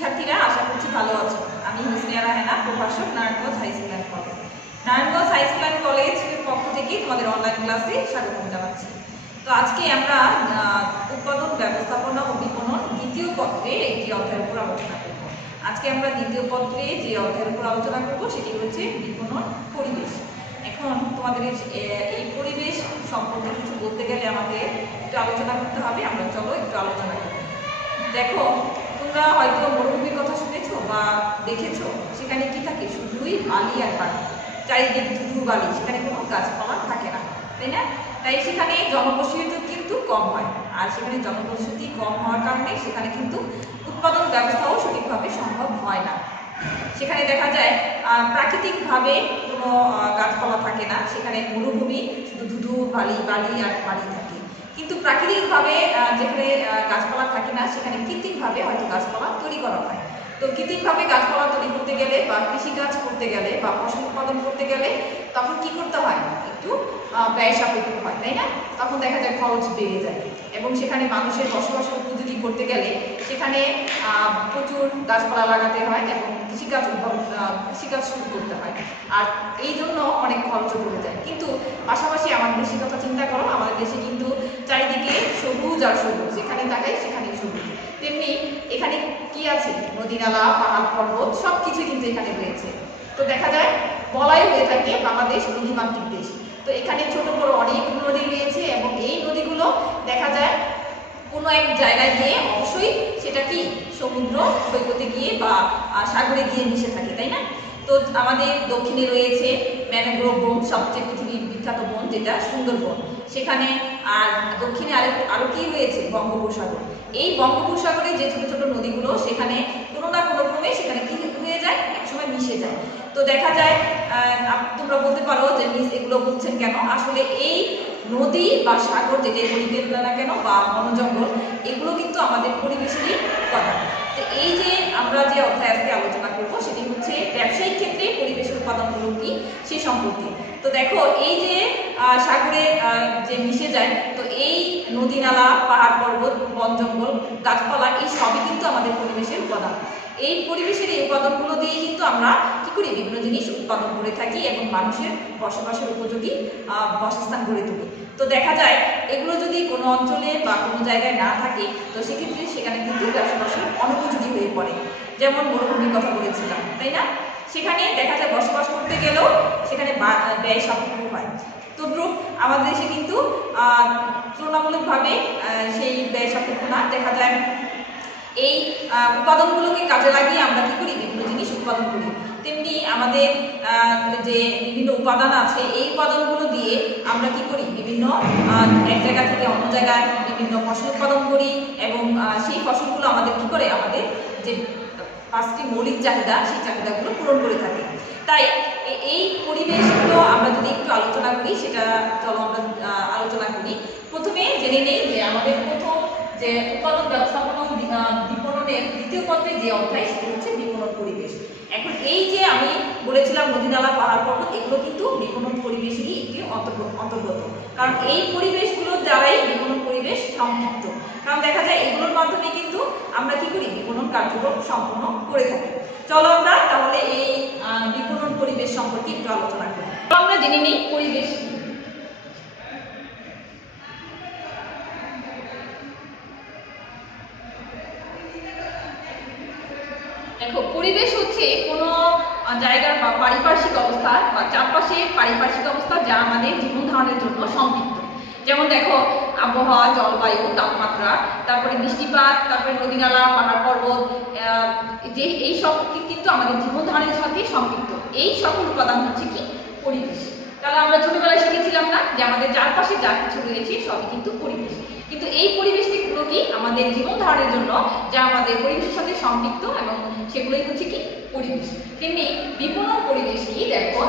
শিক্ষার্থীরা, আশা করছি ভালো আছো। আমি হুসনিয়া রাহেনা, প্রভাষক, Narayanganj high school and college. Narayanganj high school and কলেজের পক্ষ থেকে তোমাদের অনলাইন ক্লাসে স্বাগতম জানাচ্ছি। তো আজকে আমরা উৎপাদন, ব্যবস্থাপনা ও বিপণন দ্বিতীয় পত্রে একটি অধ্যায়ের উপর আলোচনা করব। আজকে আমরা দ্বিতীয় পত্রে যে অধ্যায়ের উপর আলোচনা করব সেটি হচ্ছে বিপণন পরিবেশ। এখন তোমাদের এই পরিবেশ সম্পর্কে কিছু বলতে গেলে আমাদের একটু আলোচনা করতে হবে। আমরা চলো একটু আলোচনা করি। দেখো, তোমরা হয়তো মরুভূমির কথা শুনেছো বা দেখেছো। সেখানে কি থাকে? শুধুই বালি আর বালি, চারিদিক শুধু বালি, সেখানে কোনো গাছপালা থাকে না, তাই না? তাই সেখানে জনবসতি কিন্তু কম হয়, আর সেখানে জনবসতি কম হওয়ার কারণে সেখানে কিন্তু উৎপাদন ব্যবস্থাও সঠিকভাবে সম্ভব হয় না। সেখানে দেখা যায় প্রাকৃতিকভাবে কোনো গাছপালা থাকে না, সেখানে মরুভূমি, শুধু ধুধু বালি বালি আর বালি থাকে। কিন্তু প্রাকৃতিকভাবে যেখানে গাছপালা থাকে না, সেখানে কৃত্রিমভাবে হয়তো গাছপালা তৈরি করা হয়। তো কৃত্রিমভাবে গাছপালা তৈরি করতে গেলে বা কৃষিকাজ করতে গেলে বা ফসল উৎপাদন করতে গেলে তখন কি করতে হয়? একটু ব্যয় সাপেক্ষ হয়, তাই না? তখন দেখা যায় খরচ বেড়ে যায়, এবং সেখানে মানুষের বসবাসের উপযোগী করতে গেলে সেখানে প্রচুর গাছপালা লাগাতে হয় এবং কৃষিকাজ শুরু করতে হয়, আর এই জন্য অনেক খরচও বেড়ে যায়। কিন্তু পাশাপাশি আমাদের দেশের কথা চিন্তা করো, আমাদের দেশে কিন্তু চারিদিকে সবুজ আর সবুজ, যেখানে তাকাই সেখানেই সবুজ। তেমনি এখানে কি আছে? নদী নালা, পাহাড় পর্বত সব কিছু কিন্তু এখানে রয়েছে। তো দেখা যায় বলাই হয়ে থাকে বাংলাদেশ নদীমাতৃক দেশ। তো এখানে ছোট বড় অনেক নদী রয়েছে, এবং এই নদীগুলো দেখা যায় কোনো এক জায়গায় গিয়ে অবশ্যই সেটা কি সমুদ্র সৈকতে গিয়ে বা সাগরে গিয়ে মিশে থাকে, তাই না? তো আমাদের দক্ষিণে রয়েছে ম্যানগ্রোভ বন, সবচেয়ে পৃথিবীর বিখ্যাত বন যেটা সুন্দরবন, সেখানে। আর দক্ষিণে আরো কি রয়েছে? বঙ্গোপসাগর। এই বঙ্গোপসাগরে যে ছোট ছোট নদীগুলো, সেখানে কোনো না কোনো ক্রমে সেখানে কি হয়ে যায়? একসময় মিশে যায়। তো দেখা যায় তোমরা বলতে পারো যে মিস এগুলো বলছেন কেন? আসলে এই নদী বা সাগর যেটাই বলি না কেন বা বনজঙ্গল, এগুলো কিন্তু আমাদের পরিবেশেরই উপাদান। তো এই যে আমরা যে অধ্যায় আজকে আলোচনা করবো সেটি হচ্ছে ব্যবসায়িক ক্ষেত্রে পরিবেশের উপাদানগুলো কি সেই সম্পর্কে। তো দেখো, এই যে সাগরে যে মিশে যায়, তো এই নদী নালা, পাহাড় পর্বত, বন জঙ্গল, গাছপালা, এই সবই কিন্তু আমাদের পরিবেশের উপাদান। এই পরিবেশের এই উপাদানগুলো দিয়ে কিন্তু আমরা কি করি? বিভিন্ন জিনিস উৎপাদন করে থাকি এবং মানুষের বসবাসের উপযোগী বাসস্থান গড়ে তুলি। তো দেখা যায় এগুলো যদি কোনো অঞ্চলে বা কোনো জায়গায় না থাকে, তো সেক্ষেত্রে সেখানে কিন্তু বসবাসের অনুপযোগী হয়ে পড়ে। যেমন মরুভূমির কথা বলেছিলাম, তাই না? সেখানে দেখা যায় বসবাস করতে গেলেও সেখানে ব্যয় সাপেক্ষ হয়। তদ্রূপ আমাদের দেশে কিন্তু তুলনামূলকভাবে সেই ব্যয় সাপেক্ষ না। দেখা যায় এই উপাদানগুলোকে কাজে লাগিয়ে আমরা কি করি? বিভিন্ন জিনিস উৎপাদন করি। তেমনি আমাদের যে বিভিন্ন উপাদান আছে, এই উপাদানগুলো দিয়ে আমরা কি করি? বিভিন্ন এক জায়গা থেকে অন্য জায়গায় বিভিন্ন ফসল উৎপাদন করি, এবং সেই ফসলগুলো আমাদের কি করে? আমাদের যে 5টি মৌলিক চাহিদা, সেই চাহিদাগুলো পূরণ করে থাকে। তাই এই পরিবেশগুলো আমরা যদি একটু আলোচনা করি, সেটা চলো আমরা আলোচনা করি। প্রথমে জেনে নেই যে আমাদের প্রথম যে উৎপাদন, ব্যবস্থাপনা, বিপণনের দ্বিতীয় পত্রে যে অধ্যায়, সেটা হচ্ছে বিপণন পরিবেশ। এখন এই যে আমি বলেছিলাম নদী নালা, পাহাড় পর্বত, এগুলো কিন্তু বিপণন পরিবেশেরই একটি অন্তর্গত, কারণ এই পরিবেশগুলোর দ্বারাই বিপণন পরিবেশ সম্পৃক্ত। কারণ দেখা যায় এগুলোর মাধ্যমে কিন্তু আমরা কি করি? বিপণন কার্যক্রম সম্পন্ন করে থাকি। চলো আমরা তাহলে এই বিপণন পরিবেশ সম্পর্কে একটু আলোচনা করি। আমরা জেনে নিই পরিবেশ। দেখো, পরিবেশ হচ্ছে কোনো জায়গার বা পারিপার্শ্বিক অবস্থা বা চারপাশে পারিপার্শ্বিক অবস্থা যা আমাদের জীবন ধারণের জন্য সম্পৃক্ত। যেমন দেখো, আবহাওয়া, জলবায়ু, তাপমাত্রা, তারপরে বৃষ্টিপাত, তারপরে নদী নালা, পাহাড় পর্বত, যে এই সব কিন্তু আমাদের জীবন ধারণের সাথে সম্পৃক্ত। এই সকল উপাদান হচ্ছে কি? পরিবেশ। তাহলে আমরা ছোটবেলায় শিখেছিলাম না যে আমাদের চারপাশে যা কিছু রয়েছে সবই কিন্তু পরিবেশ। কিন্তু এই পরিবেশগুলো কি? আমাদের জীবন ধারণের জন্য যা আমাদের পরিবেশের সাথে সম্পৃক্ত, এবং সেগুলোই হচ্ছে কি? পরিবেশ। তেমনি বিপণন পরিবেশ কি? দেখো,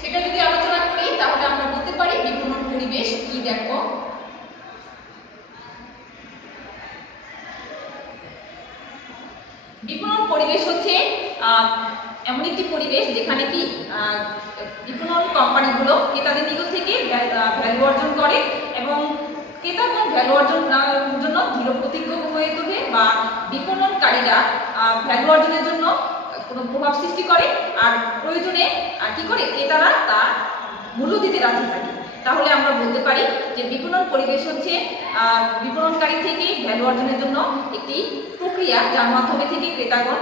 সেটা যদি আলোচনা করি তাহলে আমরা বলতে পারি বিপণন পরিবেশ কি। দেখো, বিপণন পরিবেশ হচ্ছে এমন একটি পরিবেশ যেখানে কি বিপণন কোম্পানিগুলো ক্রেতাদের নিকট থেকে ভ্যালু অর্জন করে, এবং ক্রেতাগণ ভ্যালু অর্জনের জন্য দৃঢ় প্রতিজ্ঞ হয়ে তোলে বা বিপণনকারীরা ভ্যালু অর্জনের জন্য কোনো প্রভাব সৃষ্টি করে, আর প্রয়োজনে কি করে ক্রেতারা তা মূল্য দিতে রাজি থাকে। তাহলে আমরা বলতে পারি যে বিপণন পরিবেশ হচ্ছে বিপণনকারী থেকে ভ্যালু অর্জনের জন্য একটি প্রক্রিয়া, যার মাধ্যমে থেকে ক্রেতাগণ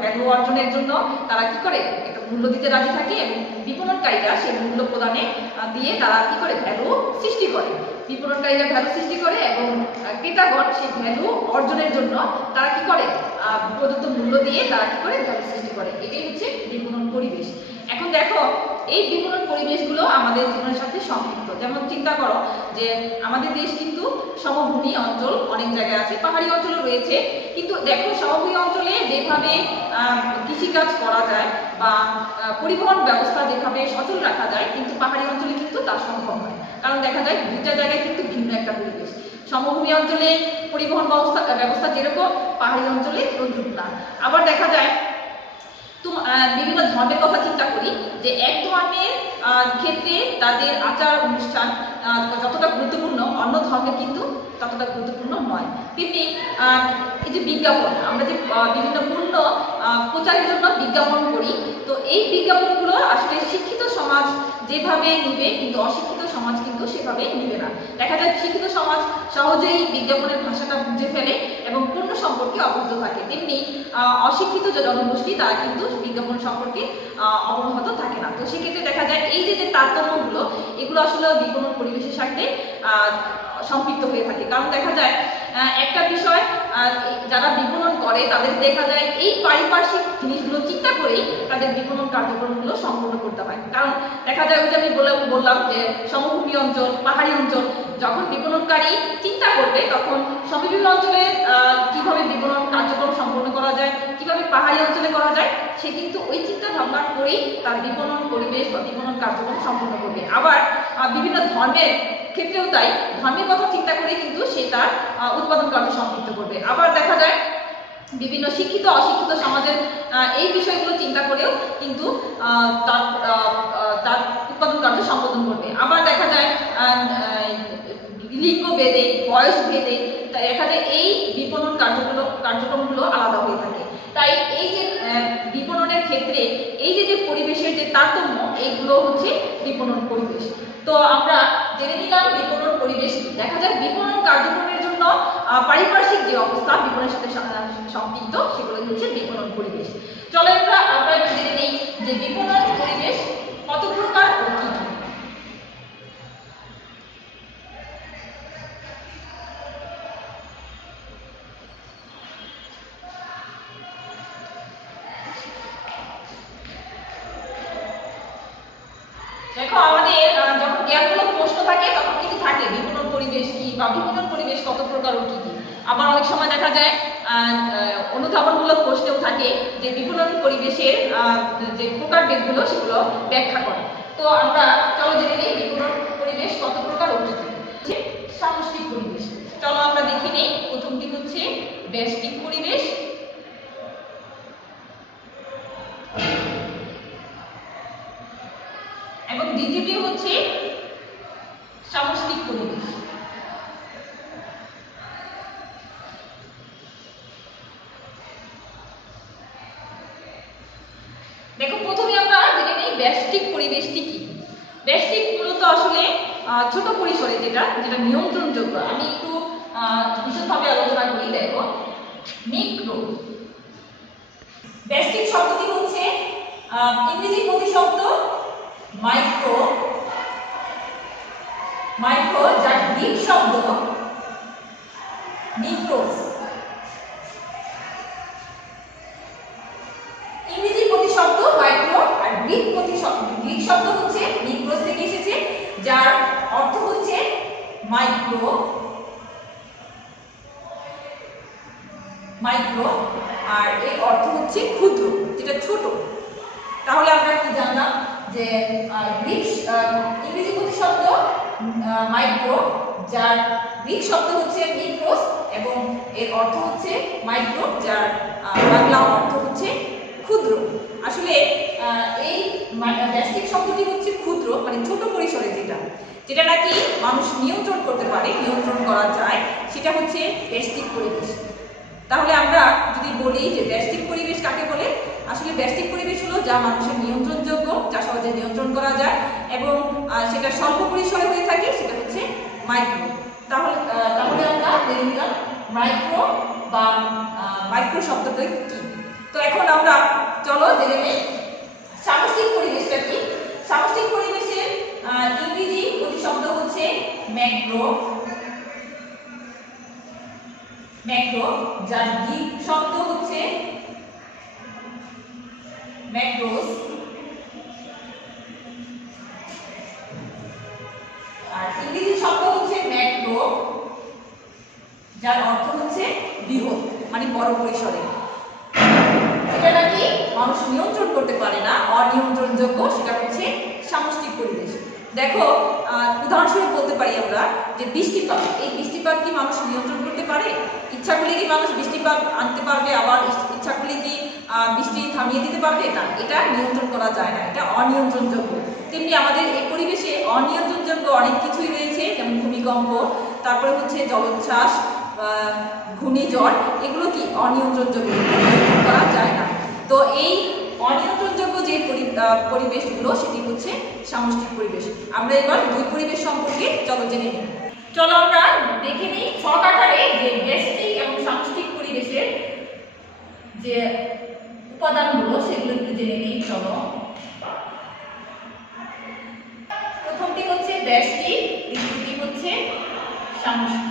ভ্যালু অর্জনের জন্য তারা কি করে একটা মূল্য দিতে রাজি থাকে এবং বিপণনকারীরা সেই মূল্য প্রদানে দিয়ে তারা কি করে ভ্যালু সৃষ্টি করে। বিপণনকারীরা ভ্যালু সৃষ্টি করে এবং ক্রেতাগণ সেই ভ্যালু অর্জনের জন্য তারা কি করে প্রদত্ত মূল্য দিয়ে তারা কি করে ভ্যালু সৃষ্টি করে। এটাই হচ্ছে বিপণন পরিবেশ। এখন দেখো এই বিপণন পরিবেশগুলো আমাদের জীবনের সাথে সম্পৃক্ত। যেমন চিন্তা করো যে আমাদের দেশ কিন্তু সমভূমি অঞ্চল অনেক জায়গায় আছে, পাহাড়ি অঞ্চলও রয়েছে, কিন্তু দেখো সমভূমি অঞ্চলে যেভাবে কৃষিকাজ করা যায় বা পরিবহন ব্যবস্থা যেভাবে সচল রাখা যায়, কিন্তু পাহাড়ি অঞ্চলে কিন্তু তা সম্ভব নয়। কারণ দেখা যায় দুইটা জায়গায় কিন্তু ভিন্ন একটা পরিবেশ। সমভূমি অঞ্চলে পরিবহন ব্যবস্থা যেরকম, পাহাড়ি অঞ্চলে তদ্রুপ না। আবার দেখা যায় বিভিন্ন ধর্মের কথা চিন্তা করি যে এক ধর্মের ক্ষেত্রে তাদের আচার অনুষ্ঠান যতটা গুরুত্বপূর্ণ, অন্য ধর্মের কিন্তু ততটা গুরুত্বপূর্ণ নয়। তেমনি এই যে বিজ্ঞাপন, আমরা যে বিভিন্ন পণ্য প্রচারের জন্য বিজ্ঞাপন করি, তো এই বিজ্ঞাপনগুলো আসলে শিক্ষিত সমাজ যেভাবে নিবে, কিন্তু অশিক্ষিত সমাজ কিন্তু সেভাবে নিবে না। দেখা যায় শিক্ষিত সমাজ সহজেই বিজ্ঞাপনের ভাষাটা বুঝে ফেলে এবং পণ্য সম্পর্কে অবগত থাকে, তেমনি অশিক্ষিত যে জনগোষ্ঠী তারা কিন্তু বিজ্ঞাপন সম্পর্কে অবগত থাকে না। তো সেক্ষেত্রে দেখা যায় এই যে তারতম্যগুলো, এগুলো আসলে বিপণন পরিবেশের সাথে সম্পৃক্ত হয়ে থাকে। কারণ দেখা যায় একটা বিষয় যারা বিপণন করে তাদের দেখা যায় এই পারিপার্শ্বিক জিনিসগুলো চিন্তা করেই তাদের বিপণন কার্যক্রমগুলো সম্পন্ন করতে হয়। কারণ দেখা যায় ওই যে আমি বললাম যে সমভূমি অঞ্চল, পাহাড়ি অঞ্চল, যখন বিপণনকারী চিন্তা করবে তখন সমভূমি অঞ্চলে কিভাবে বিপণন কার্যক্রম সম্পন্ন করা যায়, কিভাবে পাহাড়ি অঞ্চলে করা যায়, সে কিন্তু ওই চিন্তা ভাবনা করেই তার বিপণন পরিবেশ বা বিপণন কার্যক্রম সম্পন্ন করবে। আবার বিভিন্ন ধর্মের ক্ষেত্রেও তাই, ধর্মের কথা চিন্তা করে কিন্তু সে তার উৎপাদন কার্য সম্পৃক্ত করবে। আবার দেখা যায় বিভিন্ন শিক্ষিত অশিক্ষিত সমাজের এই বিষয়গুলো চিন্তা করেও কিন্তু তার উৎপাদন কার্য সম্পাদন করবে। আবার দেখা যায় লিঙ্গ ভেদে, বয়স ভেদে দেখা যায় এই বিপণন কার্যক্রমগুলো আলাদা হয়ে থাকে। তাই এই যে বিপণনের ক্ষেত্রে এই যে পরিবেশের যে তারতম্য, এইগুলো হচ্ছে বিপণন পরিবেশ। তো আমরা জেনে নিলাম বিপণন পরিবেশ। দেখা যায় বিপণন কার্যক্রমের জন্য পারিপার্শ্বিক যে অবস্থা বিপণনের সাথে সম্পৃক্ত, সেগুলো হচ্ছে বিপণন পরিবেশ। চলো আমরা জেনে নিই যে বিপণন পরিবেশ কত প্রকার ও কি কি। দেখো আমাদের যখন জ্ঞানমূলক প্রশ্ন থাকে তখন কিন্তু থাকে বিপণন পরিবেশ কি বা বিপণন পরিবেশ কত প্রকার ও কি কি। আবার অনেক সময় দেখা যায় অনুধাবনমূলক প্রশ্নেও থাকে যে বিপণন পরিবেশের যে প্রকারভেদগুলো সেগুলো ব্যাখ্যা করে। তো আমরা চলো জেনে নিই বিপণন পরিবেশ কত প্রকার ও কি কি। সামষ্টিক পরিবেশ, চলো আমরা দেখে নিই। প্রথমটি হচ্ছে ব্যষ্টিক পরিবেশ, এবং দ্বিতীয়টি হচ্ছে সামষ্টিক পরিবেশ। দেখো প্রথমে আমরা জেনে নিই ব্যষ্টিক পরিবেশটি কি। ব্যষ্টিক মূলত আসলে ছোট পরিসরে যেটা নিয়ন্ত্রণযোগ্য। আমি একটু বিশদভাবে আলোচনা করি। দেখো মিক্রো, ব্যষ্টিক শব্দটি হচ্ছে ইংরেজি প্রতিশব্দ মাইক্রো, যার গ্রিক শব্দ মিক্রোস। ইংরেজি প্রতিশব্দ মাইক্রো আর গ্রিক শব্দ হচ্ছে মিক্রোস থেকে এসেছে, যার অর্থ হচ্ছে মাইক্রো আর এর অর্থ হচ্ছে ক্ষুদ্র, যেটা ছোট। তাহলে আমরা কি জানলাম যে ইংরেজি প্রতিশব্দ মাইক্রো, যার গ্রিক শব্দ হচ্ছে মিক্রোস এবং এর অর্থ হচ্ছে মাইক্রো, যার বাংলা অর্থ হচ্ছে ক্ষুদ্র। আসলে এই ব্যষ্টিক শব্দটি হচ্ছে ক্ষুদ্র, মানে ছোট পরিসরে যেটা। যেটা নাকি মানুষ নিয়ন্ত্রণ করতে পারে, নিয়ন্ত্রণ করা যায়, সেটা হচ্ছে ব্যষ্টিক পরিবেশ। তাহলে আমরা যদি বলি যে ব্যষ্টিক পরিবেশ কাকে বলে, আসলে ব্যষ্টিক পরিবেশ হলো যা মানুষের নিয়ন্ত্রণযোগ্য, যা সহজে নিয়ন্ত্রণ করা যায় এবং সেটা স্বল্প পরিসরে হয়ে থাকে, সেটা হচ্ছে মাইক্রো। তাহলে আমরা জেনে নিলাম মাইক্রো বা মাইক্রো শব্দটা কি। তো এখন আমরা চলো জেনে নিই সামষ্টিক পরিবেশটা কি। সামষ্টিক পরিবেশের ইংরেজি প্রতিশব্দ হচ্ছে ম্যাক্রো, ম্যাক্রো, যার গ্রিক শব্দ হচ্ছে ম্যাক্রোস, আর ইংরেজি শব্দ হচ্ছে ম্যাক্রো, যার অর্থ হচ্ছে বৃহৎ, মানে বড় পরিসরে। যেটা নাকি মানুষ নিয়ন্ত্রণ করতে পারে না, অনিয়ন্ত্রণযোগ্য, সেটা হচ্ছে সামষ্টিক পরিবেশ। দেখো উদাহরণস্বরূপ বলতে পারি আমরা যে বৃষ্টিপাত, এই বৃষ্টিপাত কি মানুষ নিয়ন্ত্রণ করতে পারে? ইচ্ছা করলে কি মানুষ বৃষ্টিপাত আনতে পারবে, আবার ইচ্ছা করলে কি বৃষ্টি থামিয়ে দিতে পারবে? না, এটা নিয়ন্ত্রণ করা যায় না, এটা অনিয়ন্ত্রণযোগ্য। তেমনি আমাদের এই পরিবেশে অনিয়ন্ত্রণযোগ্য অনেক কিছুই রয়েছে, যেমন ভূমিকম্প, তারপরে হচ্ছে জলোচ্ছ্বাস, ঘূর্ণিঝড়, এগুলো কি অনিয়ন্ত্রণযোগ্য, নিয়ন্ত্রণ করা যায় না। তো এই অনিয়ন্ত্রণযোগ্য যে পরিবেশগুলো, সেটি হচ্ছে সামষ্টিক পরিবেশ। আমরা এবার দুই পরিবেশ সম্পর্কে চলো জেনে নিই। চলো আমরা দেখে নিই ছক আকারে যে ব্যষ্টিক এবং সামষ্টিক পরিবেশের যে উপাদানগুলো, সেগুলো একটু জেনে নিই। চলো, প্রথমটি হচ্ছে ব্যষ্টিক, দ্বিতীয়টি হচ্ছে সামষ্টিক।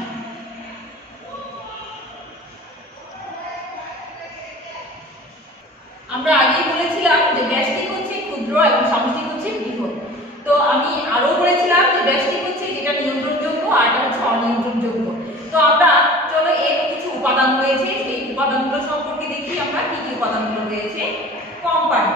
আমরা আগেই বলেছিলাম যে ব্যষ্টিক হচ্ছে ক্ষুদ্র এবং সামষ্টিক হচ্ছে বৃহৎ। তো আমি আরো বলেছিলাম যে ব্যষ্টিক হচ্ছে যেটা নিয়ন্ত্রণযোগ্য আর এটা হচ্ছে অনিয়ন্ত্রণযোগ্য। তো আমরা চলো এর কিছু উপাদান রয়েছে, সেই উপাদানগুলো সম্পর্কে দেখি আমরা কি কি উপাদানগুলো রয়েছে। কোম্পানি,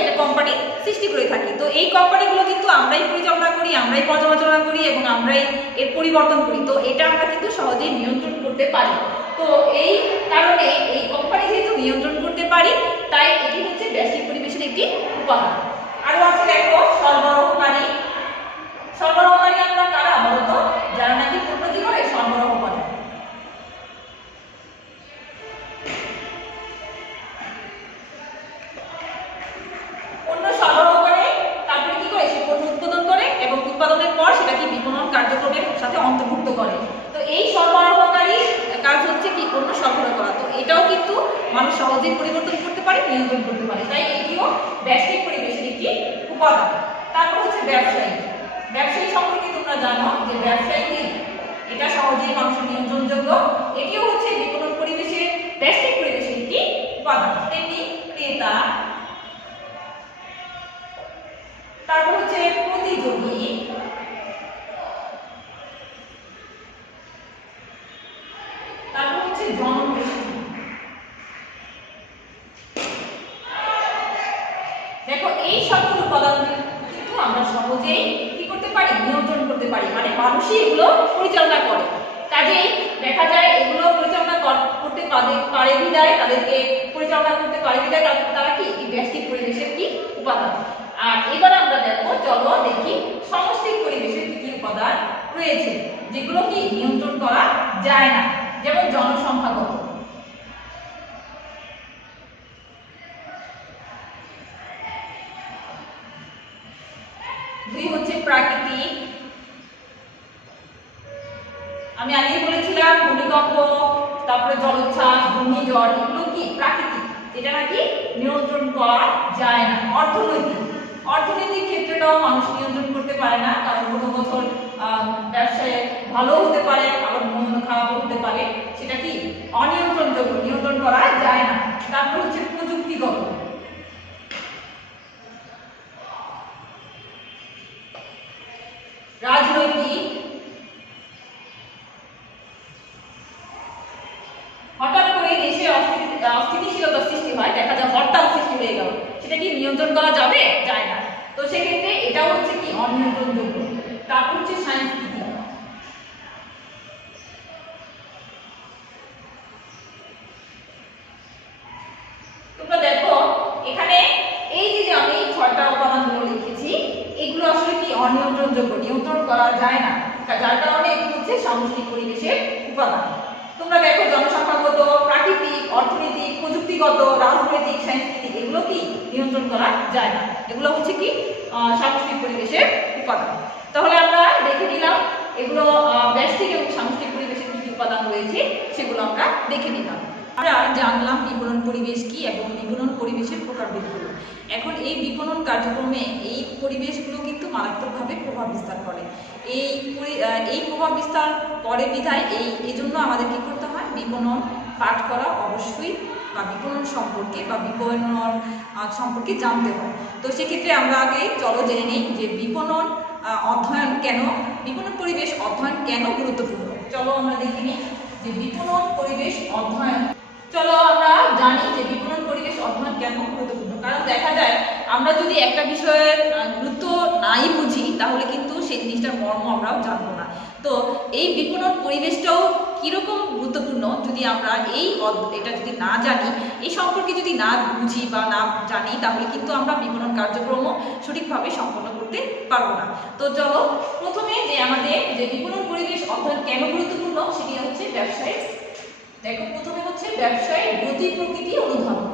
একটা কোম্পানি সৃষ্টি করে থাকি, তো এই কোম্পানিগুলো কিন্তু আমরাই পরিচালনা করি, আমরাই পর্যালোচনা করি এবং আমরাই এর পরিবর্তন করি। তো এটা আমরা কিন্তু সহজেই নিয়ন্ত্রণ করতে পারি। তো এই কারণে এই কোম্পানি যেহেতু নিয়ন্ত্রণ করতে পারি, তাই এটি হচ্ছে ব্যষ্টিক পরিবেশের একটি উপাদান। আরো আছে দেখো সরবরাহকারী। সরবরাহকারী আমরা কারা বলতো? যারা নাকি পণ্য কি করে সরবরাহ করে। পণ্য সরবরাহ করে, তারপরে কি করে সে পণ্য উৎপাদন করে এবং উৎপাদনের পর সেটাকে বিপণন কার্যক্রমের সাথে অন্তর্ভুক্ত করে। তো এই সরবরাহকারী কাজ হচ্ছে কি পণ্য সরবরাহ করা। তো এটাও কিন্তু মানুষ সহজেই পরিবর্তন করতে পারে, নিয়ন্ত্রণ করতে পারে, তাই এটিও ব্যষ্টিক পরিবেশের একটি উপাদান। তারপর হচ্ছে ব্যবসায়ী। ব্যবসায়ী সম্পর্কে তোমরা জানো যে ব্যবসায়ী কি, এটা সহজেই মানুষের নিয়ন্ত্রণযোগ্য, এটিও হচ্ছে বিপণন পরিবেশের ব্যষ্টিক পরিবেশের একটি উপাদান। তেমনি ক্রেতা, তারপর হচ্ছে প্রতিযোগী, তারপর হচ্ছে জনগোষ্ঠী। দেখো এই সকল উপাদান কিন্তু আমরা সহজেই কি করতে পারি, নিয়ন্ত্রণ করতে পারি, মানে মানুষই এগুলো পরিচালনা করে। কাজেই দেখা যায় এগুলো পরিচালনা করতে পারে বিদায়, তাদেরকে পরিচালনা করতে পারে বিদায় তারা কি এই ব্যষ্টিক পরিবেশের কি উপাদান। আর এবার আমরা দেখো, চলো দেখি সামষ্টিক পরিবেশের কি কি উপাদান রয়েছে, যেগুলো কি নিয়ন্ত্রণ করা যায় না। যেমন জনসংখ্যাগত, দুই হচ্ছে প্রাকৃতিক, আমি আগেই বলেছিলাম ভূমিকম্প, তারপরে জলোচ্ছ্বাস, ঘূর্ণিঝড়, এগুলো কি প্রাকৃতিক, যেটা নাকি নিয়ন্ত্রণ করা যায় না। অর্থনৈতিক, অর্থনৈতিক ক্ষেত্রেটাও মানুষ নিয়ন্ত্রণ করতে পারে না, কারণ কোনো বছর ব্যবসায় ভালো হতে পারে, আবার মন্দ খারাপও হতে পারে, সেটা কি অনিয়ন্ত্রণযোগ্য, নিয়ন্ত্রণ করা যায় না। তারপর হচ্ছে প্রযুক্তিগত, রাজনৈতিক, হঠাৎ করে দেশে অস্থিতিশীলতা সৃষ্টি হয়, দেখা যায় হরতাল সৃষ্টি হয়ে গেল, সেটা কি নিয়ন্ত্রণ করা যাবে? যায় না। তো সেক্ষেত্রে এটাও হচ্ছে কি অনিয়ন্ত্রণযোগ্য। তারপর হচ্ছে সাংস্কৃতিক, তোমরা দেখো এখানে এই যে আমি 6টা উপাদানগুলো লিখেছি, এগুলো আসলে কি অনিয়ন্ত্রণযোগ্য, নিয়ন্ত্রণ করা করা যায় না, যার কারণে এটি হচ্ছে সামষ্টিক পরিবেশের উপাদান। তোমরা দেখো জনসংখ্যাগত, প্রাকৃতিক, অর্থনৈতিক, প্রযুক্তিগত, রাজনৈতিক, সাংস্কৃতিক এগুলো কি নিয়ন্ত্রণ করা যায় না, এগুলো হচ্ছে কি সামষ্টিক পরিবেশের উপাদান। তাহলে আমরা দেখে নিলাম এগুলো ব্যষ্টিক এবং সামষ্টিক পরিবেশের কি কি উপাদান রয়েছে সেগুলো আমরা দেখে নিলাম। আমরা জানলাম বিপণন পরিবেশ কি এবং বিপণন পরিবেশের প্রকারভেদগুলো। এখন এই বিপণন কার্যক্রমে এই পরিবেশগুলো কিন্তু মারাত্মকভাবে প্রভাব বিস্তার করে। এই প্রভাব বিস্তার করে বিধায় এই জন্য আমাদের কি করতে হয়, বিপণন পাঠ করা অবশ্যই, বা বিপণন সম্পর্কে বা বিপণন সম্পর্কে জানতে হয়। তো সেক্ষেত্রে আমরা আগে চলো জেনে নিই যে বিপণন অধ্যয়ন কেন, বিপণন পরিবেশ অধ্যয়ন কেন গুরুত্বপূর্ণ। চলো আমরা দেখে নিই যে বিপণন পরিবেশ অধ্যয়ন। চলো আমরা জানি যে বিপণন পরিবেশ অধ্যয়ন কেন গুরুত্বপূর্ণ। কারণ দেখা যায় আমরা যদি একটা বিষয়ের গুরুত্ব নাই বুঝি তাহলে কিন্তু সেই জিনিসটার মর্ম আমরাও জানবো না। তো এই বিপণন পরিবেশটাও কীরকম গুরুত্বপূর্ণ যদি আমরা এটা যদি না জানি, এই সম্পর্কে যদি না বুঝি বা না জানি, তাহলে কিন্তু আমরা বিপণন কার্যক্রমও সঠিকভাবে সম্পন্ন করতে পারবো না। তো চলো প্রথমে যে আমাদের যে বিপণন পরিবেশ অধ্যয়ন কেন গুরুত্বপূর্ণ সেটি হচ্ছে ব্যবসায়ের। দেখো প্রথমে হচ্ছে ব্যবসায়ের গতি প্রকৃতি অনুধাবন।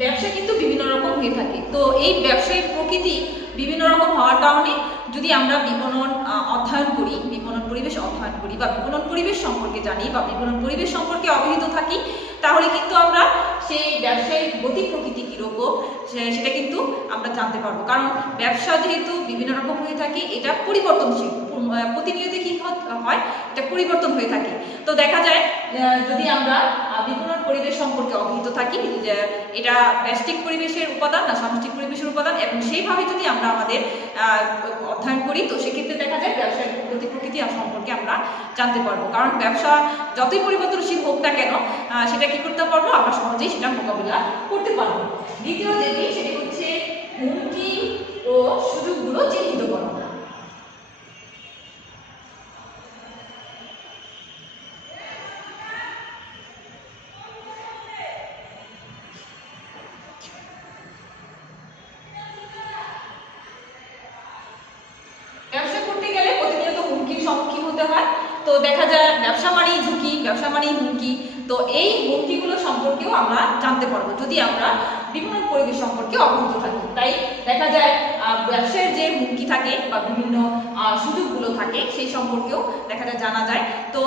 ব্যবসা কিন্তু বিভিন্ন রকম হয়ে থাকে। তো এই ব্যবসায়িক প্রকৃতি বিভিন্ন রকম হওয়ার কারণে যদি আমরা বিপণন অধ্যয়ন করি, বিপণন পরিবেশ অধ্যয়ন করি বা বিপণন পরিবেশ সম্পর্কে জানি বা বিপণন পরিবেশ সম্পর্কে অবহিত থাকি, তাহলে কিন্তু আমরা সেই ব্যবসায়িক গতি প্রকৃতি কীরকম সেটা কিন্তু আমরা জানতে পারবো। কারণ ব্যবসা যেহেতু বিভিন্ন রকম হয়ে থাকে, এটা পরিবর্তনশীল, প্রতিনিয়ত কি হয়, এটা পরিবর্তন হয়ে থাকে। তো দেখা যায় যদি আমরা বিপণন পরিবেশ সম্পর্কে অবহিত থাকি যে এটা ব্যষ্টিক পরিবেশের উপাদান না সামষ্টিক পরিবেশের উপাদান, এবং সেইভাবে যদি আমরা আমাদের অধ্যয়ন করি, তো সেক্ষেত্রে দেখা যায় ব্যবসার গতি প্রকৃতি সম্পর্কে আমরা জানতে পারবো। কারণ ব্যবসা যতই পরিবর্তনশীল হোক না কেন, সেটা কি করতে পারবো, আমরা সহজেই সেটা মোকাবিলা করতে পারবো। দ্বিতীয় যেটি সেটি হচ্ছে হুমকি ও সুযোগগুলো চিহ্নিত করা। ব্যবসা করতে গেলে প্রতিনিয়ত হুমকির সম্মুখীন হতে হয়। তো দেখা যায় ব্যবসা মানেই ঝুঁকি, ব্যবসা মানেই হুমকি। তো এই হুমকিগুলো সম্পর্কেও আমরা জানতে পারবো যদি আমরা বিপণন পরিবেশ সম্পর্কে অবহিত থাকি। তাই দেখা যায় ব্যবসায়ের যে হুমকি থাকে বা বিভিন্ন সুযোগগুলো থাকে সেই সম্পর্কেও দেখা যায় জানা যায়। তো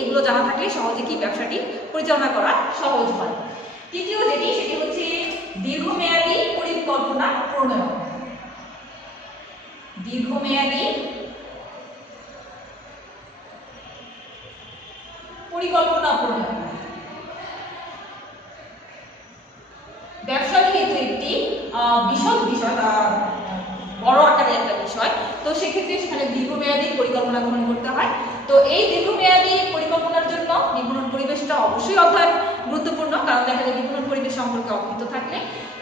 এগুলো জানা থাকলে সহজে কি ব্যবসাটি পরিচালনা করা সহজ হয়। তৃতীয় যেটি সেটি হচ্ছে দীর্ঘমেয়াদী পরিকল্পনা প্রণয়ন। দীর্ঘমেয়াদী পরিকল্পনা প্রণয়ন ব্যবসার ক্ষেত্রে একটি বিশদ বিষয়, বড় আকারের একটা বিষয়। তো সেক্ষেত্রে সেখানে দীর্ঘমেয়াদী পরিকল্পনা গ্রহণ করতে হয়। তো এই দীর্ঘমেয়াদী পরিকল্পনার জন্য বিপণন পরিবেশটা অবশ্যই অধ্যয়ন গুরুত্বপূর্ণ। কারণ দেখা যায় বিপণন পরিবেশ সম্পর্কে অবহিত থাকলে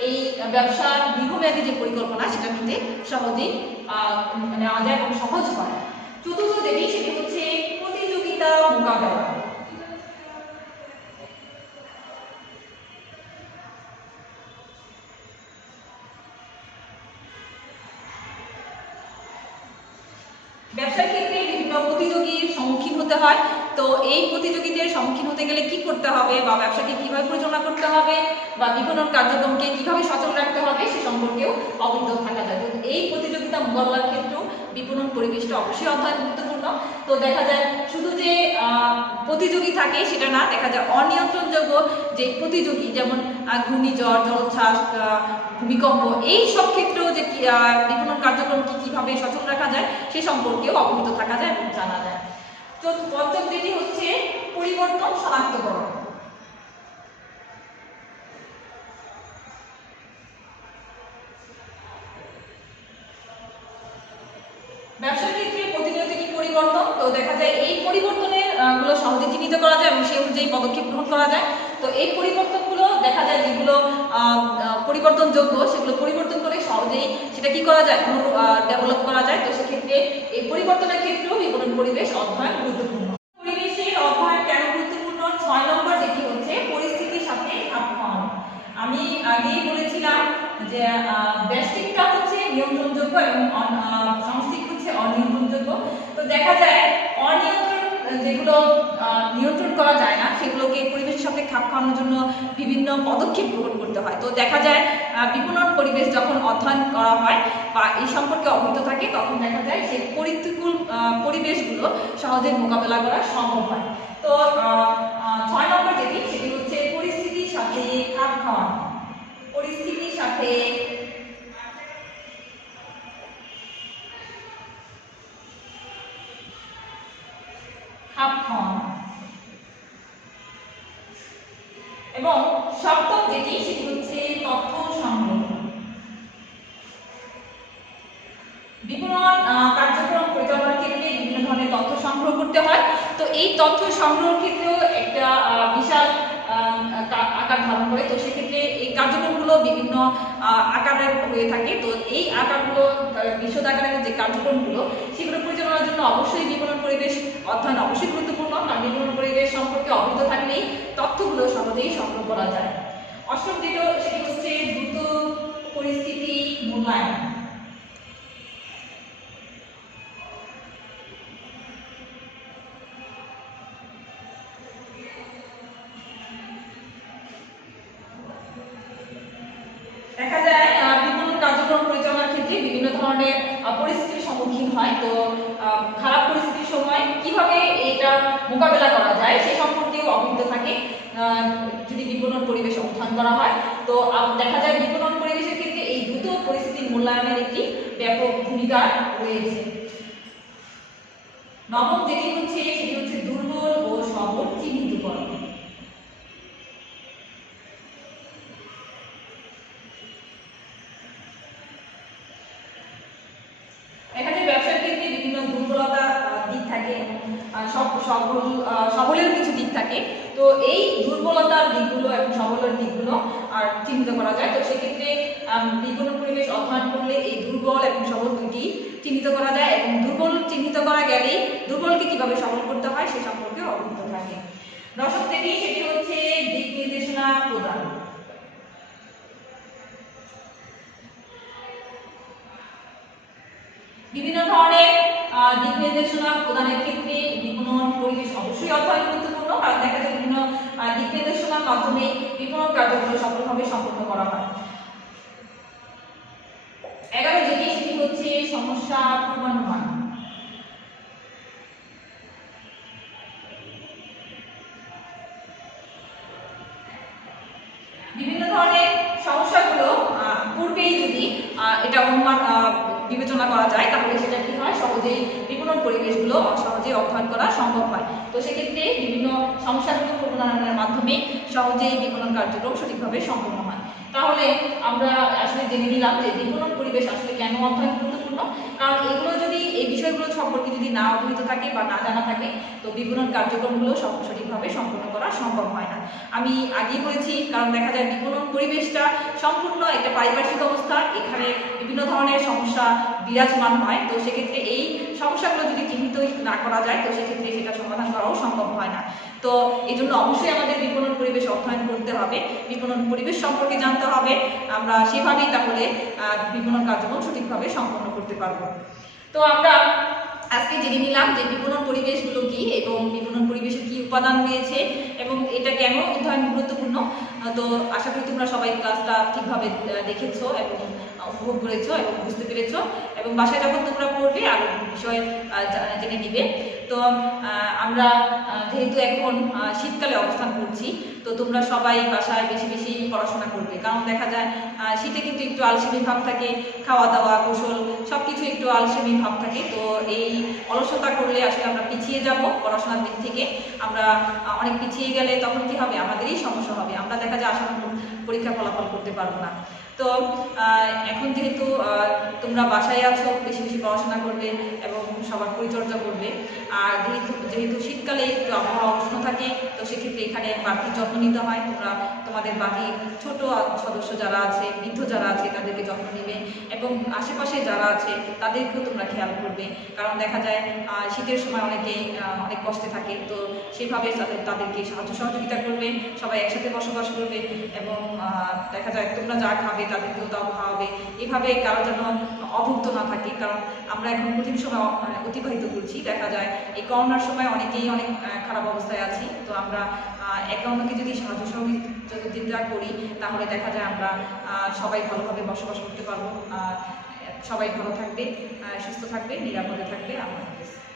এই ব্যবসার দীর্ঘমেয়াদী যে পরিকল্পনা সেটা নিতে সহজেই নেওয়া যায় এবং সহজ হয়। চতুর্থ যেটি সেটি হচ্ছে প্রতিযোগিতা মোকাবেলা। ব্যবসার ক্ষেত্রে বিভিন্ন প্রতিযোগীর সম্মুখীন হতে হয়। তো এই প্রতিযোগিতার সম্মুখীন হতে গেলে কি করতে হবে বা ব্যবসাকে কিভাবে পরিচালনা করতে হবে বা বিপণন কার্যক্রমকে কিভাবে সচল রাখতে হবে সে সম্পর্কেও অবহিত থাকা যায়। তো এই প্রতিযোগিতা মোকাবেলার ক্ষেত্রেও বিপণন পরিবেশটা অবশ্যই অধ্যয়ন গুরুত্বপূর্ণ। তো দেখা যায় শুধু যে প্রতিযোগী থাকে সেটা না, দেখা যায় অনিয়ন্ত্রণযোগ্য যে প্রতিযোগী, যেমন ঘূর্ণিঝড়, জলোচ্ছ্বাস, ভূমিকম্প, এই সব ক্ষেত্রেও যে বিপণন কার্যক্রমকে কিভাবে সচল রাখা যায় সে সম্পর্কেও অবহিত থাকা যায় এবং জানা যায়। তো পঞ্চম যেটি হচ্ছে পরিবর্তন শনাক্তকরণ। ব্যবসার ক্ষেত্রে প্রতিনিয়ত কি পরিবর্তন, তো দেখা যায় এই পরিবর্তনের গুলো সহজে চিহ্নিত করা যায় এবং সেই অনুযায়ী পদক্ষেপ গ্রহণ করা যায়। তো এই পরিবর্তনগুলো দেখা যায় দীর্ঘ যেগুলো পরিবর্তনযোগ্য সেগুলো পরিবর্তন করে সহজেই সেটা কি করা যায়, ডেভেলপ করা যায়। তো সেক্ষেত্রে এই পরিবর্তনের ক্ষেত্রেও বিপণন পরিবেশ অধ্যয়ন গুরুত্বপূর্ণ। পরিবেশের অধ্যয়ন কেন গুরুত্বপূর্ণ? 6 নম্বর যেটি হচ্ছে পরিস্থিতির সাথে খাপ খাওয়ানো। আমি আগেই বলেছিলাম যে ব্যষ্টিকটা হচ্ছে নিয়ন্ত্রণযোগ্য এবং সামষ্টিক হচ্ছে অনিয়ন্ত্রণযোগ্য। তো দেখা যায় অনিয়ন্ত্রণ যেগুলো নিয়ন্ত্রণ করা যায় না সেগুলোকে পরিবেশের সাথে খাপ খাওয়ানোর জন্য বিভিন্ন পদক্ষেপ গ্রহণ করতে হয়। তো দেখা যায় বিপণন পরিবেশ যখন অধ্যয়ন করা হয় বা এই সম্পর্কে অবহিত থাকে তখন দেখা যায় সেই প্রতিকূল পরিবেশগুলো সহজে মোকাবেলা করা সম্ভব হয়। তো 6 নম্বর যেটি সেটি হচ্ছে পরিস্থিতির সাথে খাপ খাওয়ানো। পরিস্থিতির সাথে খাপ খাওয়ানো। এবং সপ্তম যেটি সেটি হচ্ছে তথ্য সংগ্রহ। বিপণন কার্যক্রম পরিচালনার ক্ষেত্রে বিভিন্ন ধরনের তথ্য সংগ্রহ করতে হয়। তো এই তথ্য সংগ্রহের ক্ষেত্রেও একটা বিশাল আকার ধারণ করে। তো সেক্ষেত্রে এই কার্যক্রমগুলো বিভিন্ন আকারের হয়ে থাকে। তো এই আকারগুলো বিশদ আকারের যে কার্যক্রমগুলো সেগুলো পরিচালনার জন্য অবশ্যই বিপণন পরিবেশ অধ্যয়ন অবশ্যই গুরুত্বপূর্ণ, কারণ বিপণন পরিবেশ সম্পর্কে অবহিত থাকলেই তথ্যগুলো সহজেই সংগ্রহ করা যায়। অষ্টম যেটা সেটি হচ্ছে দ্রুত পরিস্থিতি মূল্যায়ন। দেখা যায় বিপণন কার্যক্রম পরিচালনার ক্ষেত্রে বিভিন্ন ধরনের পরিস্থিতির সম্মুখীন হয়। তো খারাপ পরিস্থিতির সময় কিভাবে এটা মোকাবেলা করা যায় সে সম্পর্কেও অবহিত থাকে যদি বিপণন পরিবেশ অধ্যয়ন করা হয়। তো দেখা যায় বিপণন পরিবেশের ক্ষেত্রে এই দ্রুত পরিস্থিতির মূল্যায়নের একটি ব্যাপক ভূমিকা রয়েছে। নবম যেটি হচ্ছে সেটি হচ্ছে দুর্বল ও সবল চিহ্নিতকরণ। দেখা যায় ব্যবসার ক্ষেত্রে বিভিন্ন দুর্বলতা দিক থাকে এবং সবলের কিছু দিক থাকে। তো এই দুর্বলতার দিকগুলো এবং সবলের দিকগুলো আর চিহ্নিত করা যায়। তো সেক্ষেত্রে বিপণন পরিবেশ অধ্যয়ন করলে এই দুর্বল এবং সবল দুটি চিহ্নিত করা যায় এবং দুর্বল চিহ্নিত করা গেলেই দুর্বলকে কিভাবে সবল করতে হয় সে সম্পর্কে অবহিত থাকে। দশম থেকে সেটি হচ্ছে দিক নির্দেশনা প্রদান। বিভিন্ন ধরনের দিক নির্দেশনা প্রদানের ক্ষেত্রে বিপণন পরিবেশ অবশ্যই অত্যন্ত গুরুত্বপূর্ণ, কারণ দেখা যায় বিভিন্ন দিক নির্দেশনার মাধ্যমে বিপণন কার্যক্রম সফলভাবে সম্পন্ন করা হয়। 11 যেটি সেটি হচ্ছে সমস্যা পূর্বানুমান। বিভিন্ন ধরনের সমস্যাগুলো পূর্বেই যদি এটা অনুমান বিবেচনা করা যায় তাহলে সেটা কি হয়, সহজেই বিপণন পরিবেশগুলো সহজেই অধ্যয়ন করা সম্ভব হয়। তো সেক্ষেত্রে বিভিন্ন সমস্যাগুলো পূর্বানুমানের মাধ্যমে সহজেই বিপণন কার্যক্রম সঠিকভাবে সম্পন্ন হয়। তাহলে আমরা আসলে জেনে নিলাম যে বিপণন পরিবেশ আসলে কেন অধ্যয়ন গুরুত্বপূর্ণ। কারণ এগুলো যদি এই বিষয়গুলো সম্পর্কে যদি না অবহিত থাকে বা না জানা থাকে তো বিপণন কার্যক্রমগুলো সঠিকভাবে সম্পন্ন করা সম্ভব হয় না। আমি আগেই বলেছি, কারণ দেখা যায় বিপণন পরিবেশটা সম্পূর্ণ একটা পারিপার্শ্বিক অবস্থা, এখানে বিভিন্ন ধরনের সমস্যা বিরাজমান হয়। তো সেক্ষেত্রে এই সমস্যাগুলো যদি চিহ্নিত না করা যায় তো সেক্ষেত্রে সেটা সমাধান করাও সম্ভব হয় না। তো এই জন্য অবশ্যই আমাদের বিপণন পরিবেশ অধ্যয়ন করতে হবে, বিপণন পরিবেশ সম্পর্কে জানতে হবে, আমরা সেভাবেই তাহলে বিপণন কার্যক্রম সঠিকভাবে সম্পন্ন করতে পারবো। তো আমরা আজকে জেনে নিলাম যে বিপণন পরিবেশগুলো কি এবং বিপণন পরিবেশের কি উপাদান রয়েছে এবং এটা কেন অধ্যয়ন গুরুত্বপূর্ণ। তো আশা করি তোমরা সবাই ক্লাসটা ঠিকভাবে দেখেছো এবং উপভোগ করেছো এবং বুঝতে পেরেছো এবং বাসায় যখন তোমরা পড়বে আরো বিষয় জেনে নিবে। তো আমরা যেহেতু এখন শীতকালে অবস্থান করছি তো তোমরা সবাই বাসায় বেশি বেশি পড়াশোনা করবে, কারণ দেখা যায় শীতে কিন্তু একটু আলসেমি ভাব থাকে, খাওয়া দাওয়া কৌশল সবকিছু একটু আলসেমি ভাব থাকে। তো এই অলসতা করলে আসলে আমরা পিছিয়ে যাব পড়াশোনার দিক থেকে, আমরা অনেক পিছিয়ে গেলে তখন কি হবে, আমাদেরই সমস্যা হবে। আমরা দেখা যায় পরীক্ষা ফলাফল করতে পারবো না। তো এখন যেহেতু তোমরা বাসায় আছো, বেশি বেশি পড়াশোনা করবে এবং সবার পরিচর্যা করবে। আর যেহেতু শীতকালে একটু আবহাওয়া উষ্ণ থাকে, তো সেক্ষেত্রে এখানে বাড়তি যত্ন নিতে হয়। তোমরা তোমাদের বাকি ছোট সদস্য যারা আছে, বৃদ্ধ যারা আছে, তাদেরকে যত্ন নেবে এবং আশেপাশে যারা আছে তাদেরকেও তোমরা খেয়াল করবে। কারণ দেখা যায় শীতের সময় অনেকেই অনেক কষ্টে থাকে, তো সেভাবে তাদেরকে সাহায্য সহযোগিতা করবে, সবাই একসাথে বসবাস করবে এবং দেখা যায় তোমরা যা খাবে তাদেরকেও তাও খাওয়াবে। এভাবে কারো যেন অভুক্ত না থাকে, কারণ আমরা এখন কঠিন সময় অতিবাহিত করছি। দেখা যায় এই করোনার সময় অনেকেই অনেক খারাপ অবস্থায় আছি। তো আমরা একে অন্যকে যদি সাহায্য সহযোগিতা করি, তাহলে দেখা যায় আমরা সবাই ভালোভাবে বসবাস করতে পারবো। সবাই ভালো থাকবে, সুস্থ থাকবে, নিরাপদে থাকবে। আল্লাহ হাফেজ।